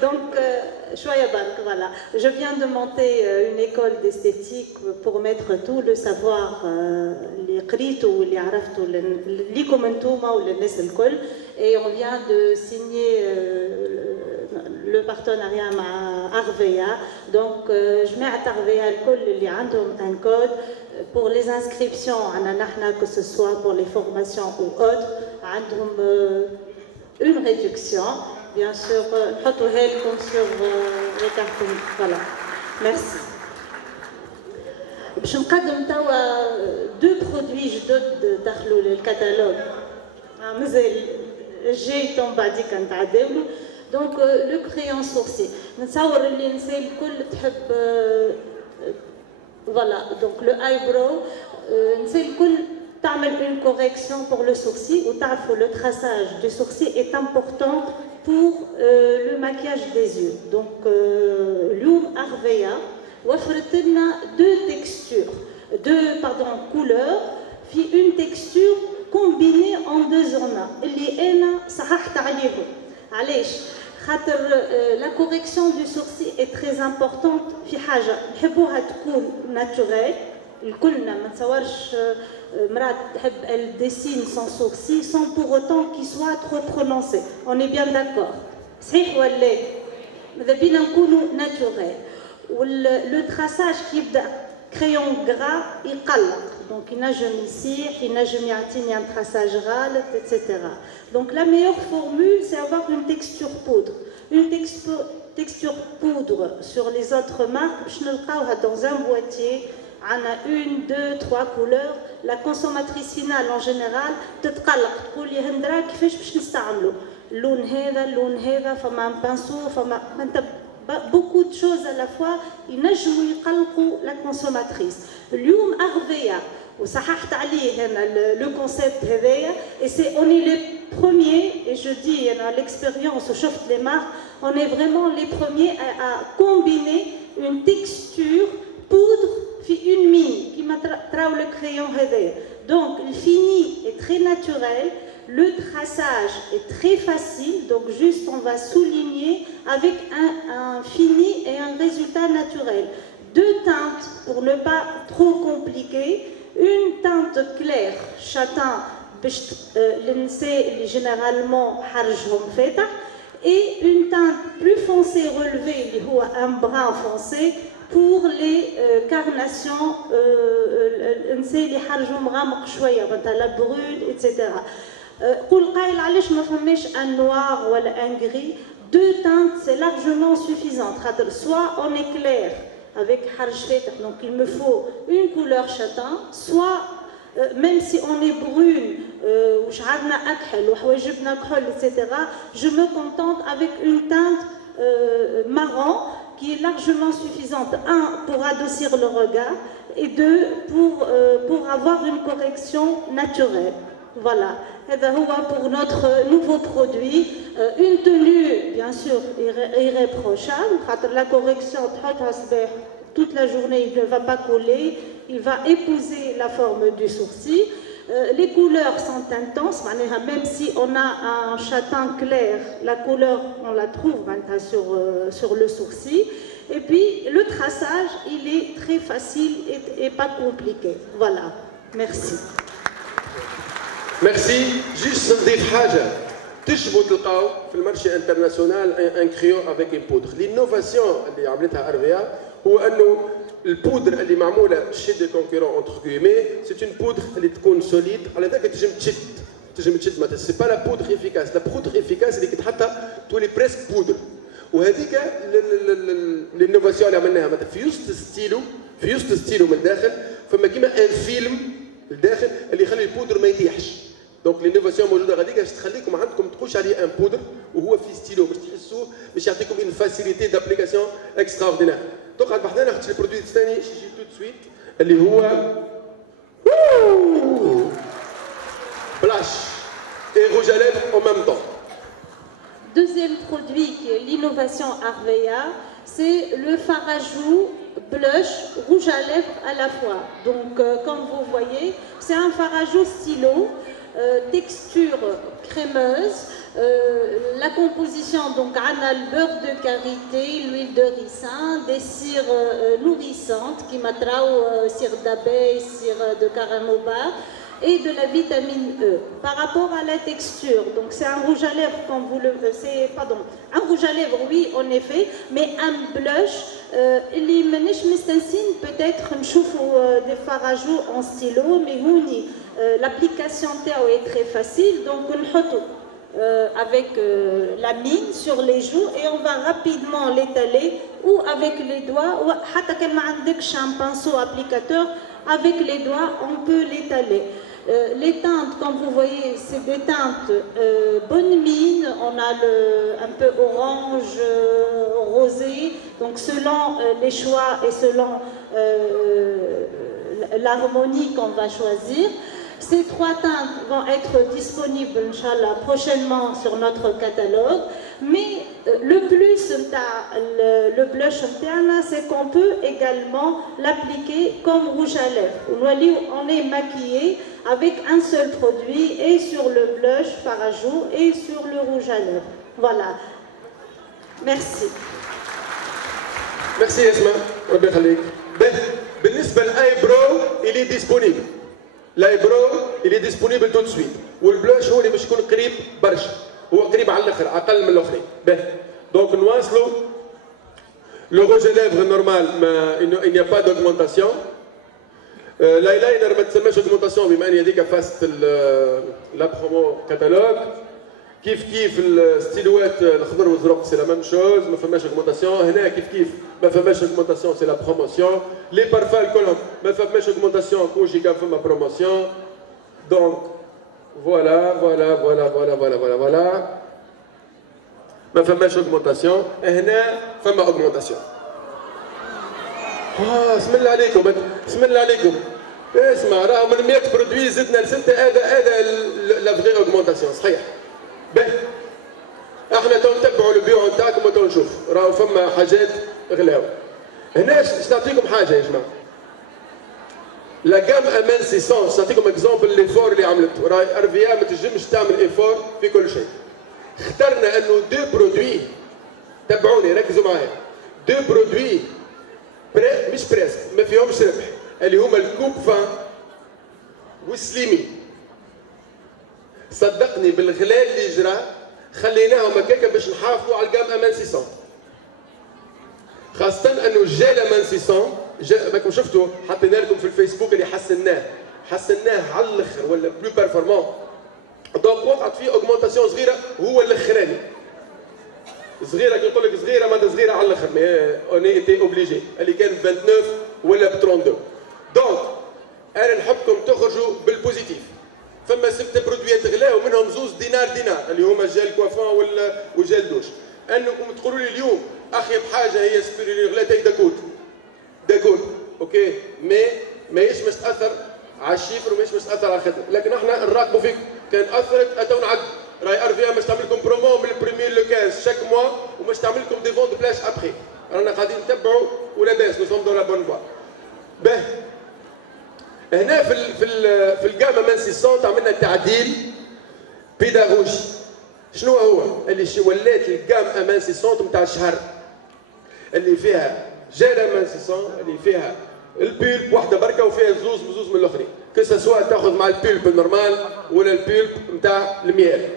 Donc, voilà. Je viens de monter une école d'esthétique pour mettre tout le savoir, les قريتو واللي عرفتو ليكم انتوما وللناس الكل. Et on vient de signer le partenariat avec Arvea. Donc, je mets à Arvea الكل اللي عندهم un code pour les inscriptions, que ce soit pour les formations ou autres, عندهم une réduction. Bien sûr, نحطوها لكم sur les cartons. Voilà. Merci. باش نقدم توا deux produits جدد دخلوا للكتالوج. مازال جاي توم بعديك نتعداولو. Donc le crayon sourcil. نتصور اللي النساء الكل تحب voilà, donc le eyebrow, النساء الكل تعمل une correction pour le sourcil ou تعرفوا le traçage du sourcil est important pour le maquillage des yeux. Donc اليوم Arvea وفرت لنا couleurs في une texture combinée en deux zones اللي انا صححت عليهم. علاش؟ خاطر la correction du sourcil est très importante في حاجه نحبوها تكون naturelle. الكلنا ما نتصورش مرات تحب elle dessine son sourcil sans pour autant qu'il soit trop prononcé. On est bien d'accord. صحيح ولا ماذا بينا نكونوا naturel. Le traçage qui يبدا crayon gras يقلق. Donc ينجم يسيح ينجم يعطيني un traçage غالط etc. Donc la meilleure formule c'est avoir une texture poudre. Une texture poudre sur les autres marques باش نلقاوها dans un boîtier. On a une, deux, trois couleurs. La consommatrice finale en général تتقلق تقول لي هندرا كيفاش باش نستعملوا اللون هذا اللون هذا فما بانسو فما beaucoup de choses à la fois ينجموا يقلقوا la consommatrice. اليوم Arvea وصححت عليه هنا le concept هذايا et c'est on est les premiers et je dis l'expérience شفت les marques on est vraiment les premiers à combiner une texture poudre في une mine qui m'a traou le crayon هذايا. Donc le fini est très naturel. Le traçage est très facile, donc juste on va souligner avec un fini et un résultat naturel. Deux teintes pour ne pas trop compliquer. Une teinte claire, châtain, généralement حرجهم فاتح, et une teinte plus foncée relevée, un brun foncé, pour les carnations, اللي حرجهم غامق شوية, la brune, etc. قول قايل علاش ما فماش un noir ou un gris. Deux teintes c'est largement suffisant. Soit on est clair avec harj fatah, donc il me faut une couleur châtain, soit même si on est brune ou شعرنا أكحل وحواجبنا كحل etc. je me contente avec une teinte marron qui est largement suffisante. Un, pour adoucir le regard, et deux, pour avoir une correction naturelle. Voilà. هذا هو pour notre nouveau produit. Une tenue, bien sûr, irréprochable. La correction, toute la journée, il ne va pas coller. Il va épouser la forme du sourcil. Les couleurs sont intenses. Même si on a un châtain clair, la couleur, on la trouve sur le sourcil. Et puis, le traçage, il est très facile et pas compliqué. Voilà. Merci. Merci. Juste نضيف حاجة تشبه تلقاو في المارشي انترناسيونال ان كريو افيك ان بودر. لينوفاسيون اللي عملتها ارفيا هو انه البودر اللي معموله شي دي كونكورون اونتر كومي سي اون بودر اللي تكون سوليد على ذاك تنجم تشد مثلا سي با لا بودر افيكاس. لا بودر افيكاس اللي كتحطها تولي بريسك بودر. وهذيك لينوفاسيون اللي عملناها مثلا في يوست ستيلو من الداخل فما كيما ان فيلم الداخل اللي يخلي البودر ما يطيحش. دونك لينوفاسيون موجوده غاديك باش تخليكم عندكم تقولش عليه ان بودر وهو في ستيلو باش تحسوه باش يعطيكم اون فاسيليتي دابليكاسيون اكسترا اوردينير. دونك غاد بحثنا ناخذ البرودوي الثاني شي تو سويت اللي هو بلاش اي روج ا ليفر او ميم طون. Deuxième produit qui est l'innovation Arvea, c'est le fard à joues blush rouge à lèvres à la fois. Donc comme vous voyez, c'est un fard à joues stylo. texture crémeuse. La composition, donc on a le beurre de karité, l'huile de ricin, des cires nourrissantes qui matraou cire d'abeille, cire de caramoba et de la vitamine E. Par rapport à la texture, donc c'est un rouge à lèvres comme vous le pardon, un rouge à lèvres oui en effet, mais un blush اللي مانيش مستنسين peut-être نشوفوا des farajou en stylo mais هوني l'application تاعو est très facile donc نحطو avec la mine sur les joues et on va rapidement l'étaler ou avec les doigts ou حتى كان ما عندكش un pinceau applicateur avec les doigts on peut l'étaler. Les teintes, comme vous voyez, c'est des teintes bonne mine. On a un peu orange, rosé. Donc selon les choix et selon l'harmonie qu'on va choisir. Ces trois teintes vont être disponibles, Inch'Allah, prochainement sur notre catalogue. Mais le plus, le blush, c'est qu'on peut également l'appliquer comme rouge à lèvres. On est maquillé avec un seul produit et sur le blush farajou et sur le rouge à lèvres. Voilà. Merci. Merci Esma. ربي يخليك. بالنسبة للآيبرو il est disponible. L'eyebrow il est disponible tout de suite. والبلوش هو اللي باش يكون قريب برشا. هو قريب على الاخر اقل من الاخرين. Donc نواصلوا. Le rouge à lèvres normal il n'y a pas d'augmentation. L'eyeliner ما تسماش augmentation بما ان هذيك فاست لا برومو كاتالوج. كيف الستيلوات الخضر والزرق سي لا ميم شوز ما فماش augmentation. هنا كيف ما فماش augmentation سي لا بروموسيون. لي بارفان الكلهم ما فماش augmentation كلشي كان فما بروموسيون. دونك فوالا ما فماش augmentation. هنا فما augmentation. بسم الله عليكم بسم الله عليكم. اسمع راهو من 100 برودوي زدنا لستة هذا لا فغي augmentation صحيح. احنا تو نتبعوا البيوع نتاعكم وتو نشوف راهو فما حاجات غلاو. هنا باش نعطيكم حاجه يا جماعه. لا جام امان 600 باش نعطيكم اكزومبل ليفور اللي عملته. راهي ارفيا ما تنجمش تعمل ايفور في كل شيء. اخترنا انه دو برودوي تبعوني ركزوا معايا. دو برودوي مش بريسك ما فيهمش ربح اللي هما الكوب فان والسليمي. صدقني بالغلال اللي جرى خليناهم هكاكا باش نحافظوا على الجام امان 600. خاصة انه جا الامان 600 راكم شفتوا حطينا لكم في الفيسبوك اللي حسناه على الاخر ولا بلو بيرفورمون. دونك وقعت فيه اوغمونتاسيون صغيرة هو الاخراني. صغيرة كي نقول لك صغيرة معناتها صغيرة على الاخر مي اوني ايتي اوبليجي اللي كان ب 29 ولا ب 32. دونك انا نحبكم تخرجوا بالبوزيتيف. فما 6 برودويات غلاو ومنهم زوز دينار اللي هما جال كوافون وجال دوش. انكم تقولوا لي اليوم اخيب حاجه هي سبيريلي غلاتي داكوت اوكي مي ماهيش باش تاثر على الشيفر وماهيش باش تاثر على الخدمه. لكن احنا نراقبوا فيك كان اثرت اتو نعد. راهي ارفيا باش تعمل لكم برومو من البريمير لو 15 شاك موا وباش تعمل لكم دي فون دو بلاش ابخي. رانا قاعدين نتبعوا ولاباس نو سوم دون لا بون فوا. هنا في الجاما مان 600 عملنا تعديل بيداغوجي. شنو هو؟ اللي ولات الجام امان 600 نتاع الشهر اللي فيها جالا مان 600 اللي فيها البيلب واحده بركه وفيها زوز من الاخرين. كسوا تاخذ مع البيلب النورمال ولا البيلب نتاع المياه.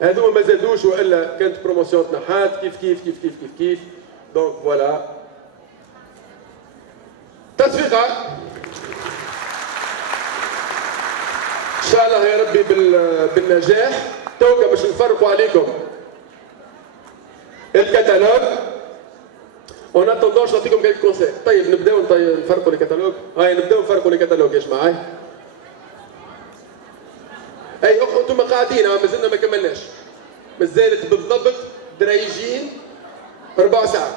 هذوما ما زادوش والا كانت بروموسيون تنحات كيف. دونك فوالا. تصفيقه ان شاء الله يا ربي بالنجاح. توكا باش نفرقوا عليكم الكتالوج. اون اتوندونش نعطيكم كالك كونسيل. طيب نبداو نفرقوا الكتالوج. هاي نبداو نفرقوا الكتالوج يا جماعه. اي انتم قاعدين مازلنا ما كملناش. مازالت بالضبط دريجين 4 ساعات.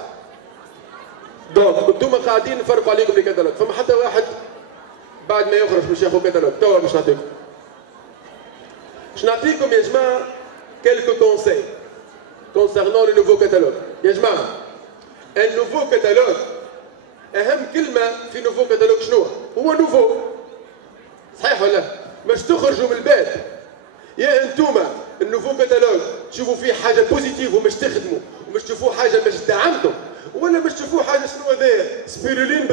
دونك انتم قاعدين نفرقوا عليكم الكتالوج. فما حتى واحد بعد ما يخرج باش ياخذ كتالوج. توا باش نعطيكم. باش نعطيكم يا جماعه quelques conseils concernant le nouveau catalogue. يا جماعه النوفو كاتالوج اهم كلمه في نوفو كاتالوج شنو هو؟ نوفو صحيح ولا؟ باش تخرجوا من البيت. يا انتوما النوفو كاتالوج تشوفوا فيه حاجه بوزيتيف ومش تخدموا ومش تشوفوا حاجه باش دعمتم، ولا باش تشوفوا حاجه شنو هذايا سبيرولين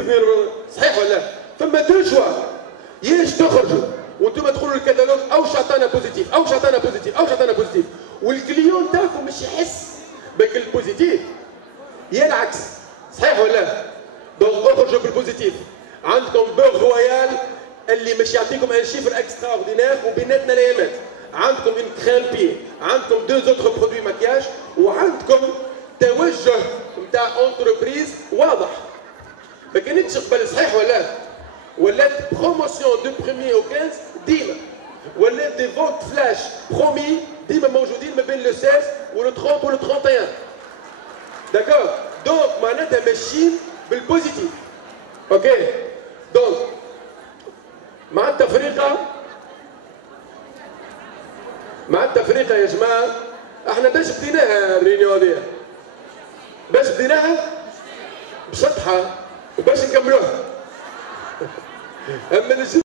صحيح ولا؟ فما دو شوا، ياش تخرجوا وانتم تدخلوا الكتالوج او شعطانا بوزيتيف او شعطانا بوزيتيف او شعطانا بوزيتيف، والكليون تاعكم مش يحس بك البوزيتيف، يا العكس صحيح ولا؟ دونك اخرجوا بالبوزيتيف. عندكم بوغ رويال اللي مش يعطيكم ان شيفر اكسترا اوردينير وبيناتنا الايامات، عندكم ان كريم بي، عندكم دو زوتر برودوي مكياج، وعندكم توجه نتاع اونتربريز واضح. ما كانتش قبل صحيح ولا؟ ولات بروموسيون دو بروميي او 15 ديما، ولات دي فونت فلاش برومي ديما موجودين ما بين لو 16 ولو 30 ولو 31. داكور؟ دونك معناتها ماشيين بالبوزيتيف. اوكي؟ دونك مع التفريقه يا جماعه احنا باش بديناها الرينيون هذيا، باش بديناها بشطحه وباش نكملوها. اما